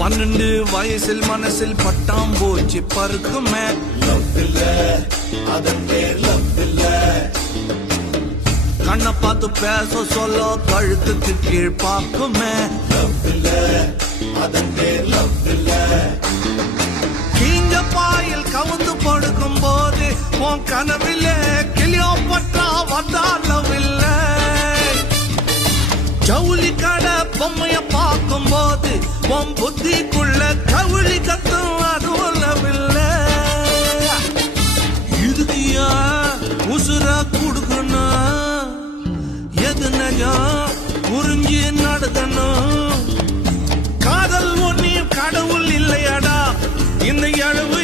12 வயசில் மனசில் பட்டாம்பூச்சி பருக்குமே. லவ் இல்ல, அதன் பேர் லவ் இல்ல. கண்ணை பார்த்து பேச சொல்ல கழுத்துக்கு கீழ் பார்க்குமே. லவ் இல்ல, அதன் பேர் லவ் இல்ல. கீஞ்ச பாயில் கவுந்து படுக்கும் போது உன் கனவில்லை கிளியோபட்ரா வந்தாலும் இல்லை. ஜவுளி கடை பொம்மைய பார்க்கும் போது உன் புத்திக்குள்ள கவுளி கத்தும் அதுவல்லவில்லை. இதுக்கு உசுர கொடுக்கணும், எது நஜம் புரிஞ்சு நடக்கணும். காதல் ஒன்னியும் கடவுள் இல்லையாடா, இந்த எழுவு